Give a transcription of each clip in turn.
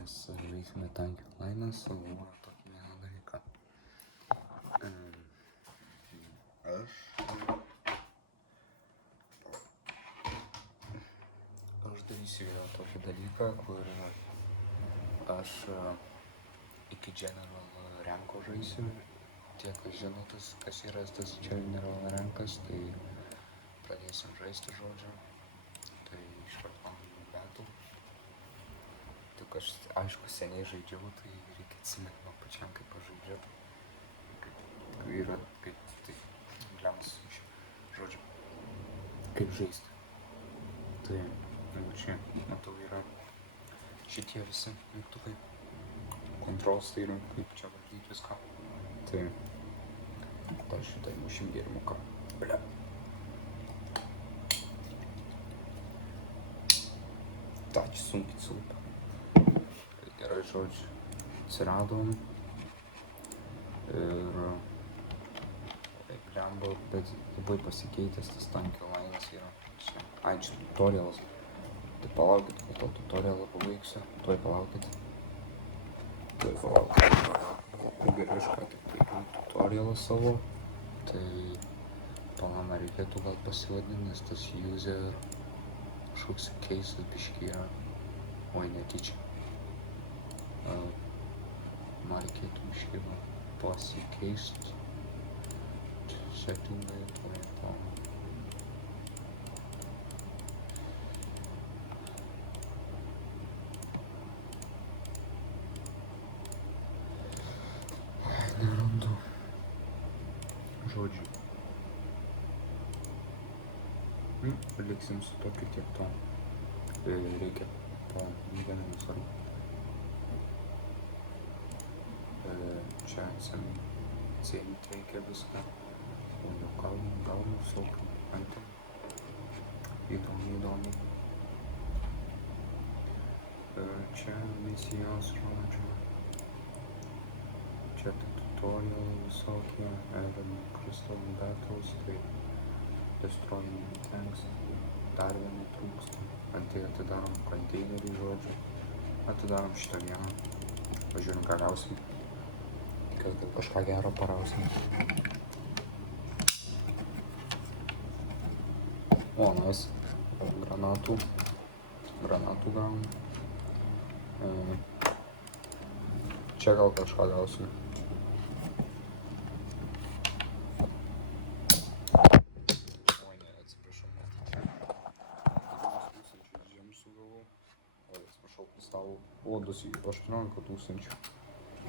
mes veiksime tankių lainą, sugalvoju tokį vieną dalyką. Aš darysiu vieną tokį dalyką, kur aš iki General Ranko žaisiu. Tie, kas žino, kas yra tas General Rankas, tai pradėsim žaisti, žodžiu. Tai iškart man Battle. Tik aš, aišku, seniai žaidžiau, tai reikia atsiminti man pačiam, kaip aš žaidžiu. Tai gliamas, žodžiu, kaip žaisti. Tai, čia, matau, yra šitie visi mygtukai. Controls, tai yra, kaip čia valdyti viską. Tai, dar šitą įmušim gėrimuką. Blia. Tači sunkiai sulpa. Gerai, žodžiu, atsiradom ir blemba, bet labai pasikeitęs tas tankio lainas yra. Čia, čia tutorialas. Tai palaukit, kol to tutorialą pabaigsiu. Tuoj palaukit. Gerai, aš ką tik baigiau tutorialą savo. Tai man reikėtų gal pasivadinti, nes tas user kažkoks keistas biškį yra. Oi, netyčia. Man reikėtų biškį pasikeisti. Settingai turėtų. Nerandu. Žodžiu. Paliksim su tokiu tiek to. Reikia vienam svarbu. Čia atsiimti reikia viską. O jau gaunu visokių item. Įdomu. Čia misijos, žodžiu. Čia tutorial visokie. Crystal Battles, tai Destroying Tanks. Dar vieną trūksta. Atidarom konteinerį, žodžiu. Atidarom šitą vieną. Pažiūrim, ką gausim. Gal kažką gero parausim. O, nice. Granatų gavom. Čia gal kažką gausim. Oi, ne, atsiprašau, netyčia. 1000 žemsų gavau. Oi, atsiprašau, pistavau. O, 18 000.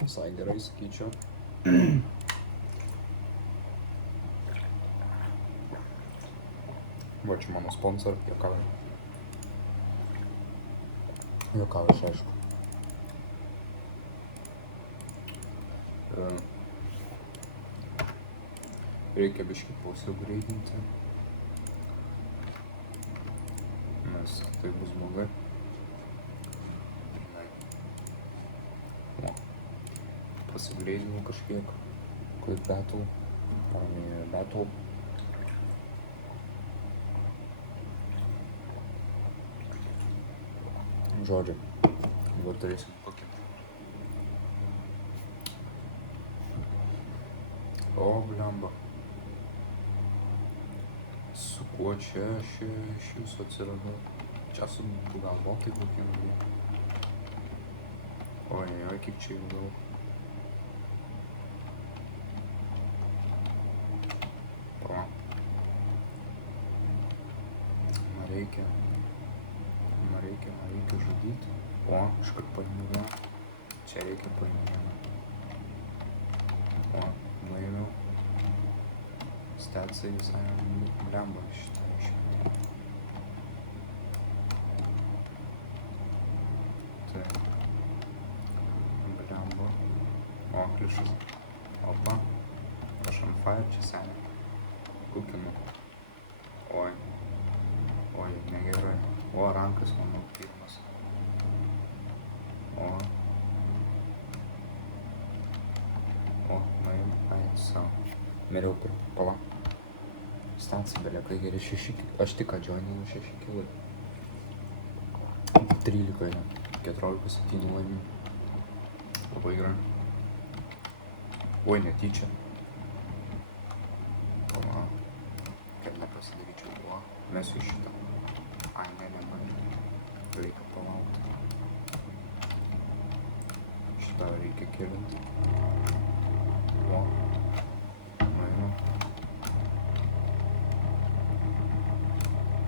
Visai gerai, sakyčiau. Va, čia mano sponsor, Juokauju, aišku. Reikia biškį pasiupgreidinti, nes tai bus blogai. Pasiupgreidinu kažkiek, kaip Battle, armija Battle. Žodžiu, dabar turėsim pakimti. O, blemba. Su kuo čia aš iš jūsų atsiradau? Čia su gal botai kokie nauji. Oi, kaip čia jau daug. O. Man reikia žudyti. O, iškart paėmiau vieną. Čia reikia paėmiau vieną. O, nuėmiau. Statsai visai blemba šitą išėmė. Tai. Blemba. O, klišas. Opa. Aš on fire čia senė. Kukinu. Oi, negerai. O, rankas mano pirmas. O, savo. Miriau per pala. Stancija belieka geri 6 kilai. Aš tik joininu 6 kilai. 13 jau. 14-7 laimim. Labai gerai. Oi, netyčia. Pala. Kad nepasidaryčiau. O, mesiu į šitą. Ai, nebandžiau. Reikia palaukti. Šitą reikia kilinti. O. Nueinu.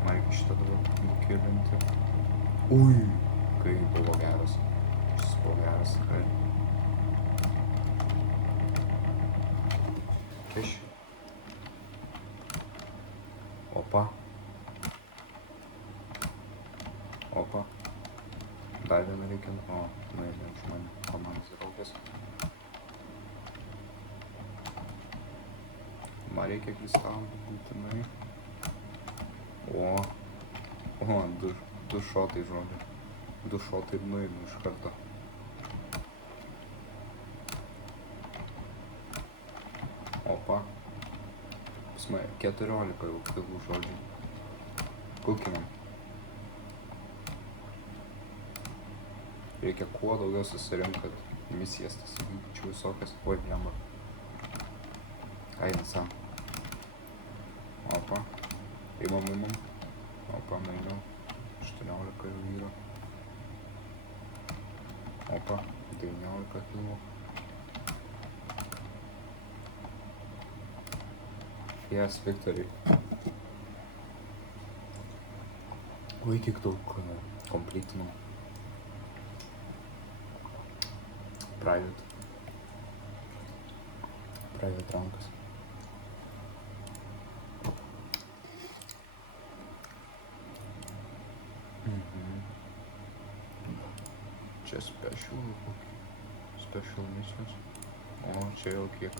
Man reikia šitą dabar nukilinti. Ui. Kai buvo geras. Šis buvo geras, tikrai. Iš. Opa. Opa. Dar vieną reikia. O, nueilė už mane. Komandos draugės. Man reikia kristalų būtinai. O. O, du šotai žodžiu. 2 šotai ir nueinu iš karto. Opa. Pasmai, 14 jau kilų žodžių. Kulkinam. Reikia kuo daugiau susirinkti, kad misijas tas įvykčiau visokias. Oi, blemba. Eina sam. Opa. Imam. Opa, nueinu. 18 jau yra. Opa, 19 kilų. Yes, victory. Oi, kiek daug kompletinau. Private rankas. Čia special missions. O, čia jau kiek.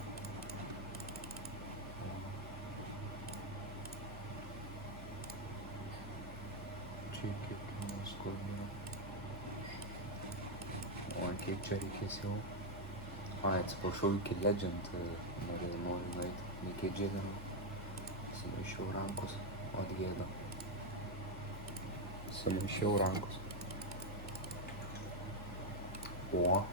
Čia kiek visko yra. O, kiek čia reikės jau. Ai, atsiprašau, iki Legend noriu nueiti. Iki General. Sumaišiau rankus. O, atgėda. Sumaišiau rankus. O.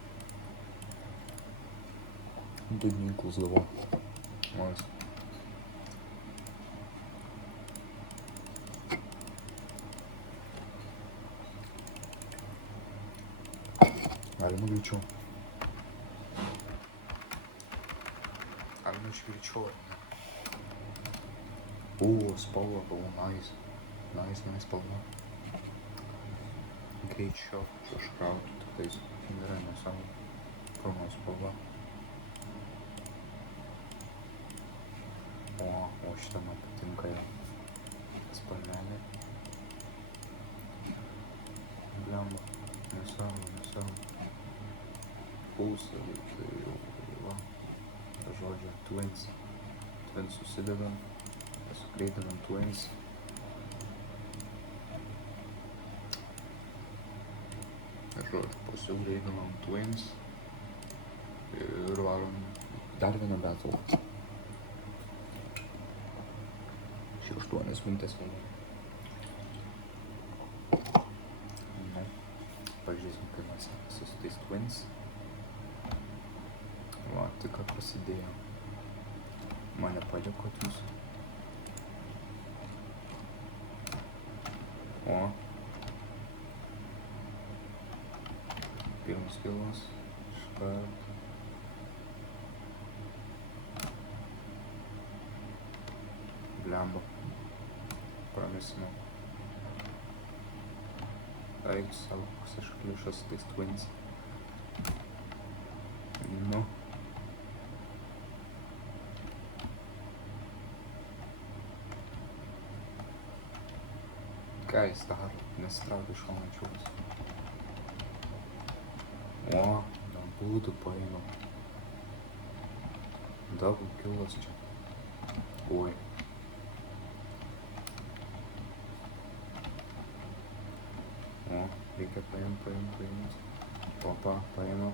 2 ginklus gavau. Mas. Galima greičiau. Galima iš greičiau, ar ne? O, spalva gavau, nice. Nice spalva. Greičiau užkrauti tiktais. Gerai, nesavo promo spalva. O šitą man patinka jau spalvelė. Blemba, nesavo. Pulsą, tai jau, va. Žodžiu, twins. Twins susidedam, pasukreitinam twins. Žodžiu, pasiugreitinam twins. Ir varom dar vieną battle. 8 minutės vėliau. Pažiūrėsim, kaip man sekasi su tais twins. Va, tik ką prasidėjo. Mane palikot jūs. O. Pirmas kilas. Iškart. Blemba. Pramėsime. Eik savo, koks aš kliušas tais twins. Nu. Ką jis daro? Nesitraukia iš pamačiaus. O, būtų paėmiau. Double killas čia. Oi. O, reikia paimti. Opa, paėmiau.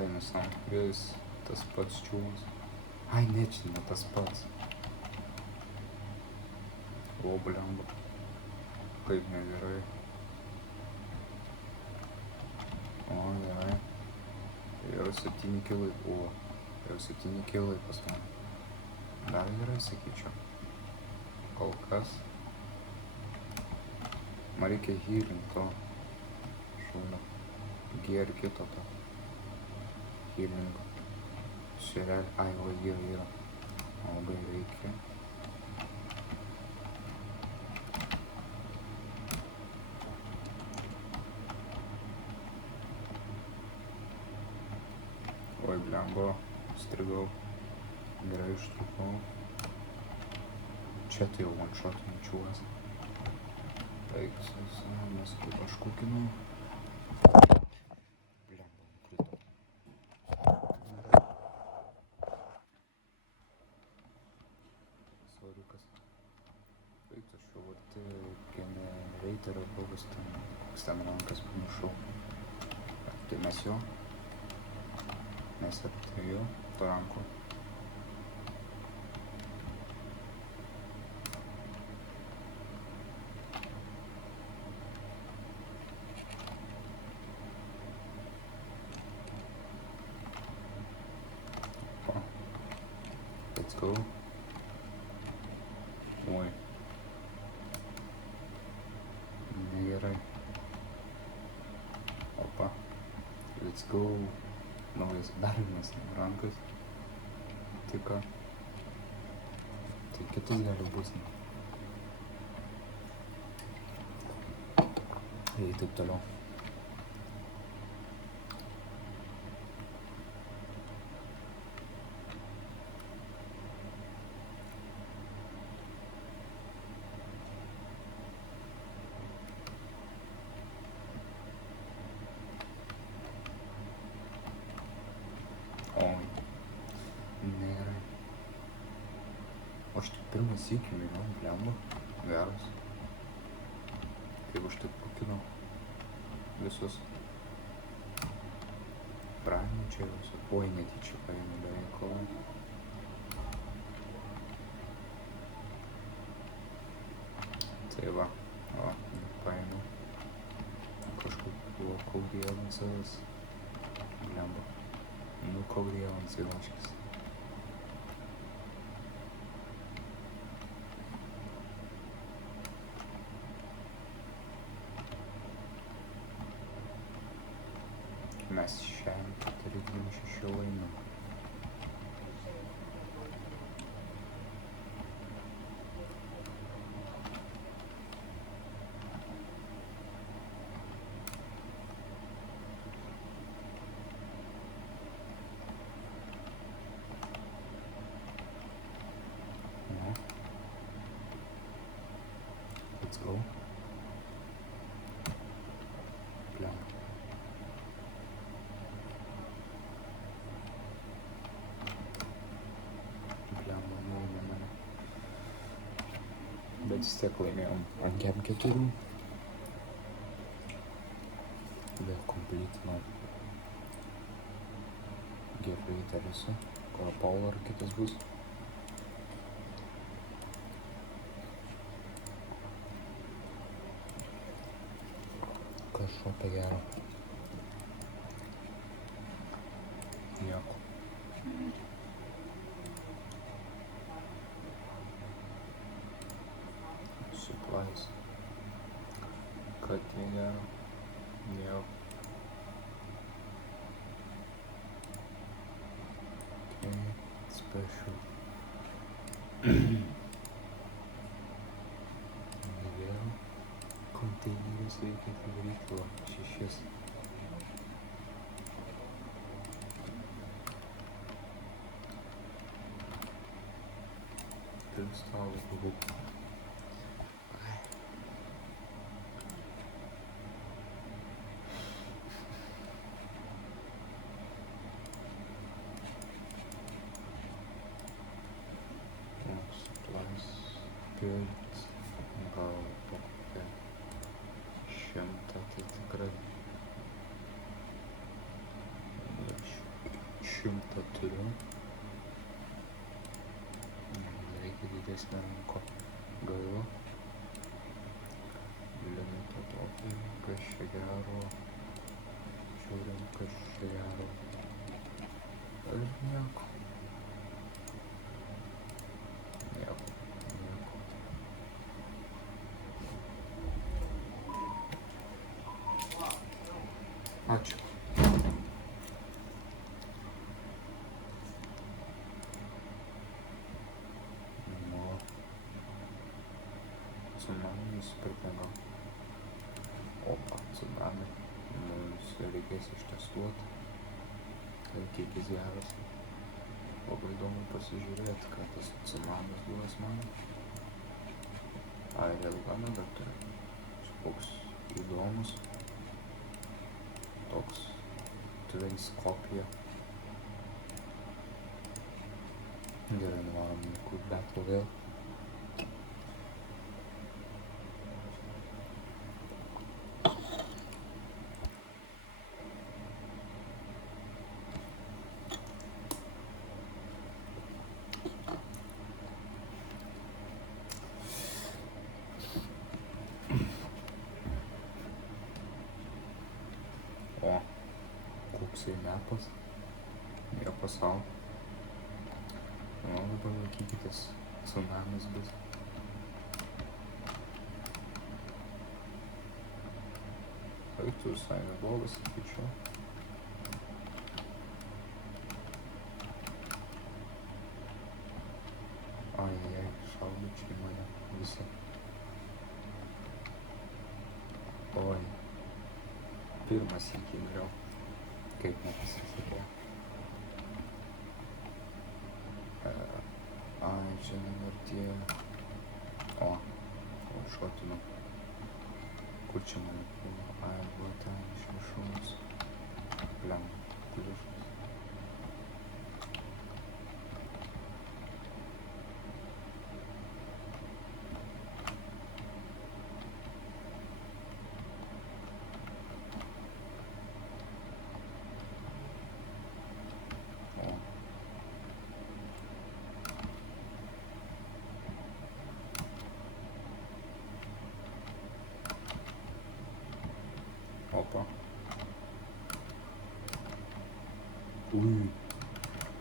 Eina Sam, vis tas pats čiūvas. Ai, ne, čia ne tas pats. O, blemba. Kaip negerai. O, gerai. Jau 7 kilai. O, jau 7 kilai pas mane. Dar gerai, sakyčiau. Kol kas. Man reikia healing to šūlio. G ir kito to. Healing. Šerel. Ai, o, yra. Labai reikia. Oi, blembo. Strigau. Gerai ištrupau. Čia tai jau one-shotinių čiūvas. Taip, mes kaip aš kukinau. Blemba, nukrito. Svariukas. Taip, aš jau arti generatorą kokius ten rankas pamiršau. Tai mes jo. Mes arti jo, to ranko. Let's go. Oi. Negerai. Opa. Let's go. Naujas dar vienas rankas. Tai ką? Tai kitus gali būti. Ir taip toliau. Oi, nėra. O aš tik pirmą sykį mėginau, blemba, geras. Kaip aš taip pakinau visus. Praeinu čia visus. Oi, netyčia paėmė be reikalo. Tai va, paėmiau. Kažkaip buvo kaudėjo ant savęs. Blemba. Nu, kaudėjo ant silaškis. Mes šiandien 4-6 laimim. Let's go. Blam. Blam, mane. Bet vis tiek laimėjom ant Game 4. Vėl kompletinau. Gerai įtarėsiu. Ko Paulo ar kitas bus. Kažko apie gerą. Nieko. Supplies. Kad tai gero. Nieko. Okay. Special. Vėl. Konteinerius reikia atidaryti, va, 6. Install pabūk. Supplies. Pirkt. Gal tokia 100, tai tikrai. 100 turiu. Reikia didesnio ranko galiu. Limito tokį, kas čia gero. Žiūrim, kas čia gero. Ir nieko. Ačiū. Nu, tsunami nusipirkau gal. Opa, tsunami. Mums reikės ištestuoti. Kiek jis geras. Labai įdomu pasižiūrėti, ką tas tsunamis duos man. Ai, Railguną dar turiu. Koks įdomus. Toks Twins kopija. Gerai, nuvarom į Quick Battle vėl. O, koksai mepas. Nieko sau. Nu, dabar laikykitės, tsunamis bus. Eiktų visai neblogas, sakyčiau. Ai, šaudyčiai mane visą. Oi. Pirmas sykį miriau. Kaip nepasisekė. Ai, čia dabar tie... O, šotinu. Kur čia man buvo? Ai, buvo ten iš viršūnės. Bliam, kliušas. Opa. Ui.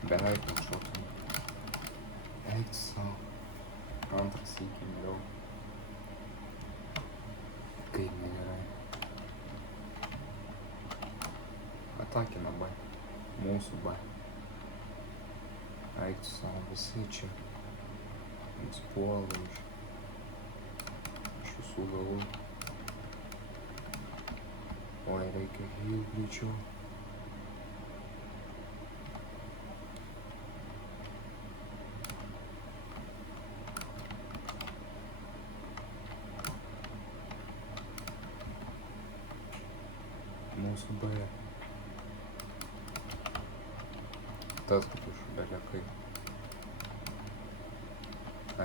Beveik nušotum. Eik sau. Antras sykį miriau. Kaip negerai. Atakina B. Mūsų B. Eik sau, visi čia. Mus puola iš visų galų. Oi, reikia heal greičiau. Mūsų B. Tas būtų belekai.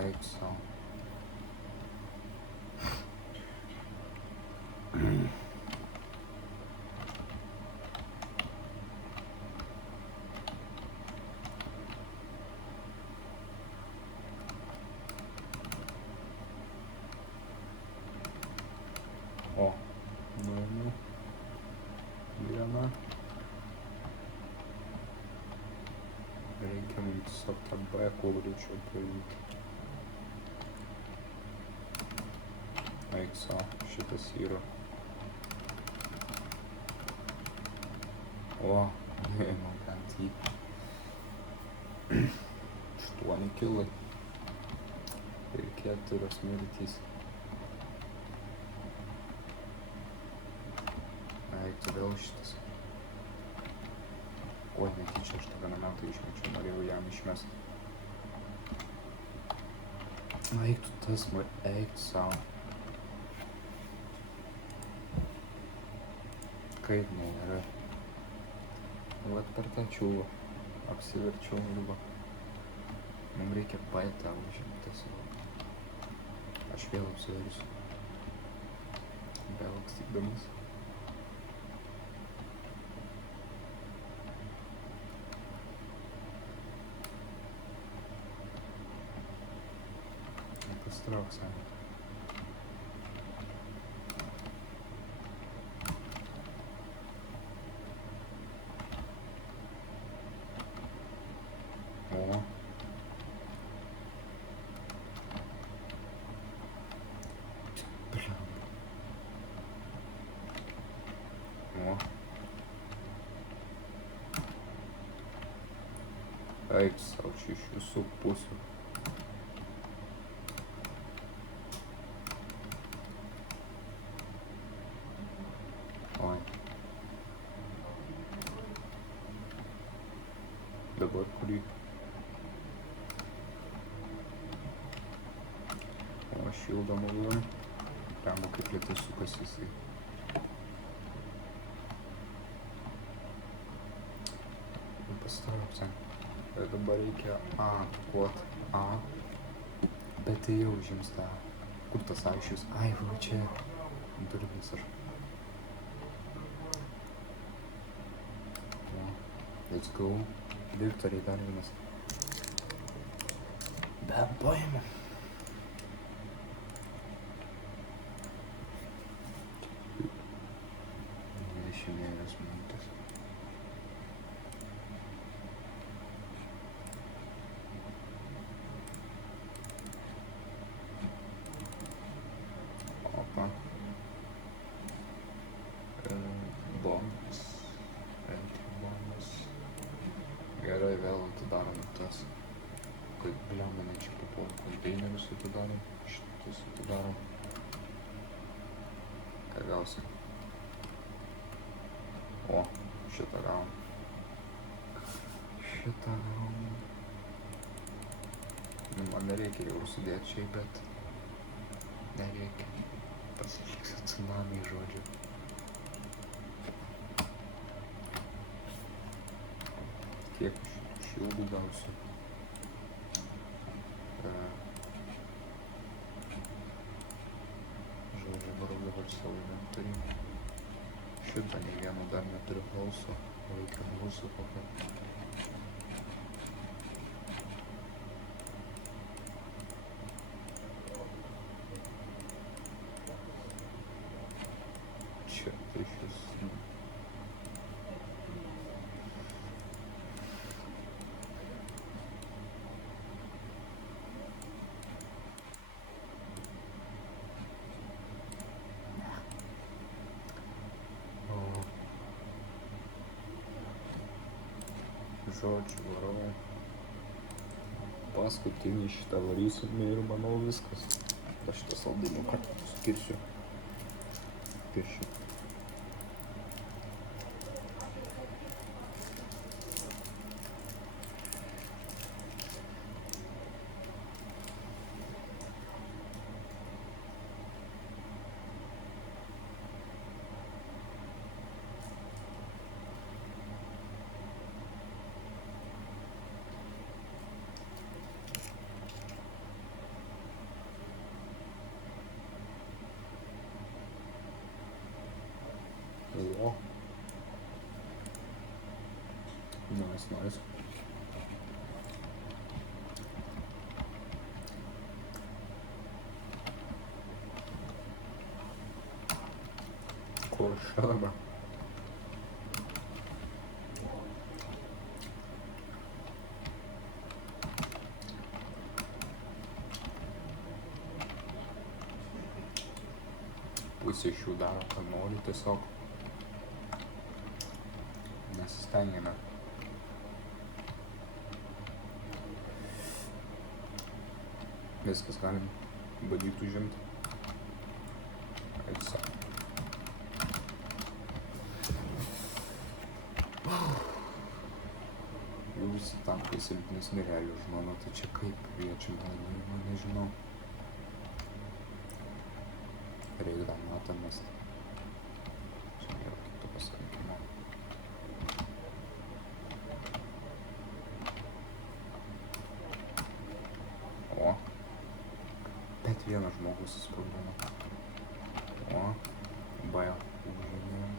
Eik sau. O, nuėmiau vieną. Reikia mums tiesiog tą B kuo greičiau paimti. Eik sau, šitas yra. O, nuėmiau bent jį. 8 kilai. Ir 4 mirtys. Eiktų vėl šitas. O, netyčia aš tą granatatą išmečiau, norėjau jam išmesti. Eiktų tas, eiktų savo. Kaip nėra. Vat per tą čiūvą apsiverčiau ribą. Mums reikia paėtą užimti savo. Aš vėl apsiversiu. Vėl stikdamas. pasitrauk save. O. Bliam. O. Eik sau čia iš visų pusių. Oi. Dabar kurį? O šildo malonu. Pramba kaip lietus sukasi jisai. Pasitrauk sen. Ir dabar reikia A atkuot. A. Bet tai jau užims tą. Kur tas aiškius? Ai, va čia. Durvis ar. Let's go. Viktoriai dar vienas. Be paėmė. Dešimėlės minutės. Opa. Bombas. Anti-bombas. Gerai, vėl atidarom tas. Kaip bliamanai čia papuolė konteinerius atidarom. Šitus atidarom. Ką gausim? O, šitą gavom. Šitą gavom. Man nereikia jau sudėti šiai, bet nereikia. Pasiliksiu tsunami žodžiu. Kiek šildų gausiu? Žodžiu, varau dabar savo inventorių. Šitą nei vieno dar neturiu balso. Reikia balso kokio. Čia tai šis. Žodžiu, varau. Paskutinį šitą varysim ir manau viskas. Aš šitą saldainiuką skirsiu. Piršiu. O. Nice. Kur čia dabar? Pusė iš jų daro, ką nori tiesiog. Nesistengiame. Viskas galim bandyti užimti. Eik sau. Jau visi tankai silpnesni realiai už mano, tai čia kaip kviečiam, nežinau. Reikia dar matą mesti. Čia nėra kito pasirinkimo. O. Bet vienas žmogus įsprūdino. O. Baja. Užžinėjom.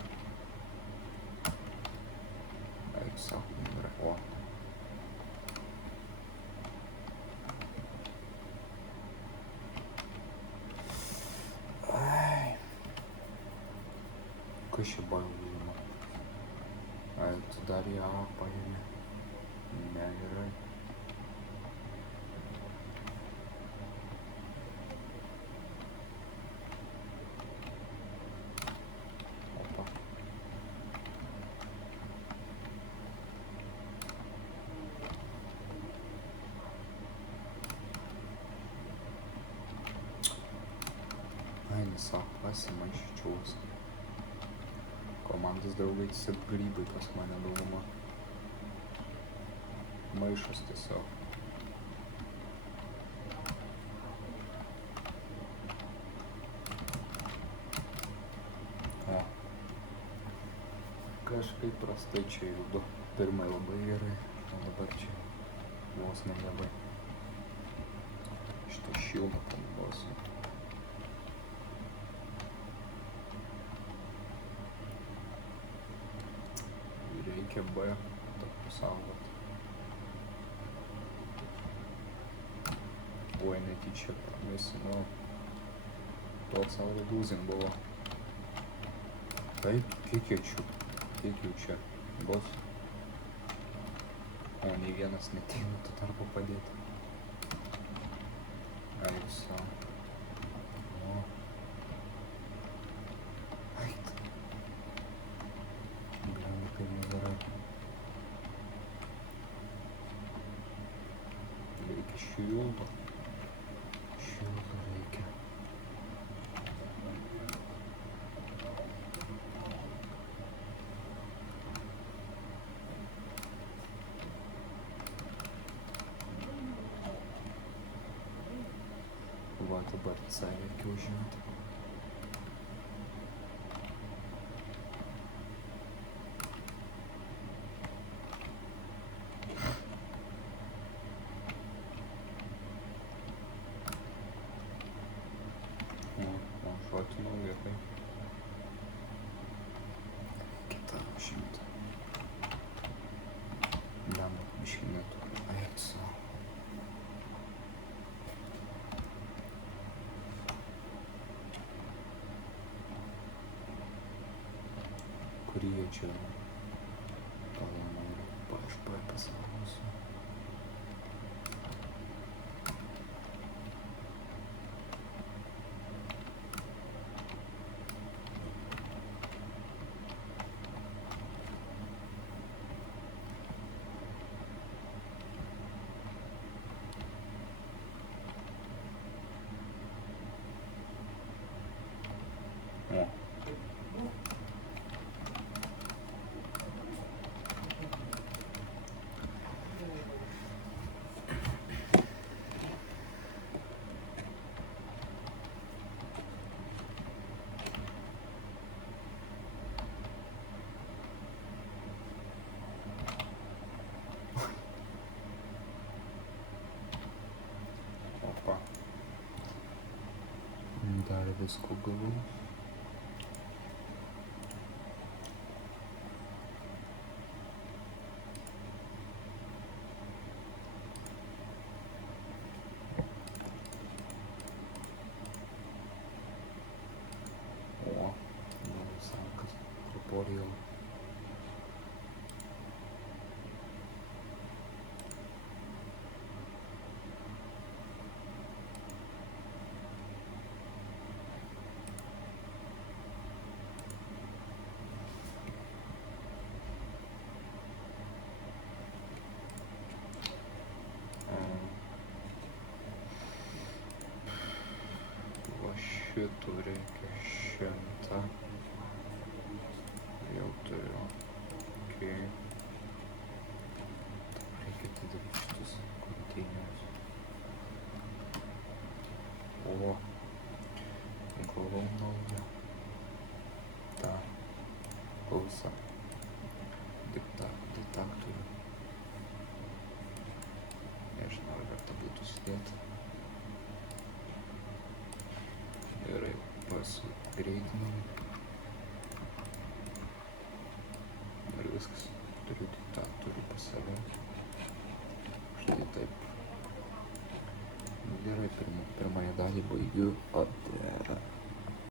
Eik sau. O. kas čia B užima? Ai, tu dar į A paėmė. Negerai. Opa. Ai, nesą pasimaiščiuos. Komandos draugai tiesiog grybai pas mane dauguma. Maišas tiesiog. O. Kažkaip prastai čia judu. Pirmai labai gerai, o dabar čia vos nelabai. Šitą šildą panaudosiu. Reikia B pasaugot. Oi, netyčia pramisinau. Toks Auduzin buvo. Taip, kiek jau čia bus. O, nei vienas neteina tu tarpu padėti. Ai, viso. O. Ait. Bliam, kaip negerai. Reikia šildo. Šildo reikia. Va, dabar C reikia užimti. Šotinu gerai. Kitą užimti. Lemba, biškį netu. Ait savo. Kurį jie čia palamai. Aš pasaugosiu. O. Opa. Dar visko gavau. O, sakas, tutorial. Šitų reikia 100. Jau turiu. Ok. Reikia atidaryti šitus konteinerius. O. Gavau naują. Ta. Klausa. Detektorių. Nežinau, ar verta būtų sudėti. Gerai, pasigreitinam. Ir viskas. Turiu detektorių pas save. Štai taip. Gerai, pirmąją dalį baigiu. Ate.